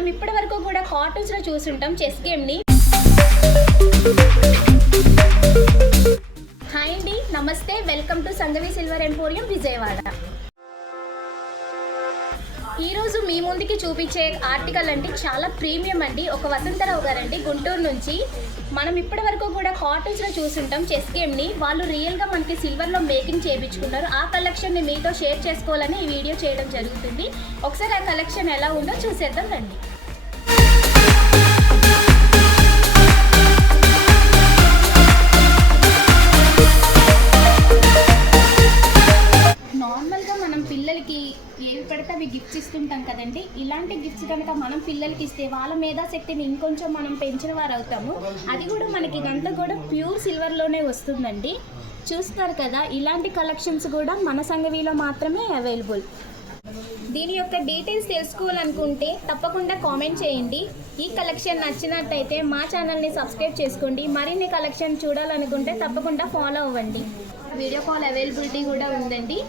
మనం ఇప్పటి వరకు కూడా కార్టూన్స్లో చూసుంటాం చెస్ గేమ్ని. హాయ్ అండి, నమస్తే, welcome to Sangavi silver emporium Vijayawada. ఈరోజు మీ ముందుకి చూపించే ఆర్టికల్ అంటే చాలా ప్రీమియం అండి. ఒక వసంతరావు గారండి గుంటూరు నుంచి. మనం ఇప్పటి వరకు కూడా కార్టూన్స్లో చూసుంటాం చెస్ గేమ్ని. వాళ్ళు రియల్గా మనకి సిల్వర్లో మేకింగ్ చేయించుకున్నారు. ఆ కలెక్షన్ని మీతో షేర్ చేసుకోవాలని ఈ వీడియో చేయడం జరుగుతుంది. ఒకసారి ఆ కలెక్షన్ ఎలా ఉందో చూసేద్దాం రండి. నార్మల్గా మనం పిల్లలకి ఏవి పడితే అవి గిఫ్ట్స్ ఇస్తుంటాం కదండి. ఇలాంటి గిఫ్ట్స్ కనుక మనం పిల్లలకి ఇస్తే వాళ్ళ మేధాశక్తిని ఇంకొంచెం మనం పెంచిన వారు అవుతాము. అది కూడా మనకి ఇదంతా కూడా ప్యూర్ సిల్వర్లోనే వస్తుందండి. చూస్తారు కదా, ఇలాంటి కలెక్షన్స్ కూడా మన సంగవిలో మాత్రమే అవైలబుల్. దీని యొక్క డీటెయిల్స్ తెలుసుకోవాలనుకుంటే తప్పకుండా కామెంట్ చేయండి. ఈ కలెక్షన్ నచ్చినట్టయితే మా ఛానల్ని సబ్స్క్రైబ్ చేసుకోండి. మరిన్ని కలెక్షన్ చూడాలనుకుంటే తప్పకుండా ఫాలో అవ్వండి. వీడియో కాల్ అవైలబిలిటీ కూడా ఉందండి.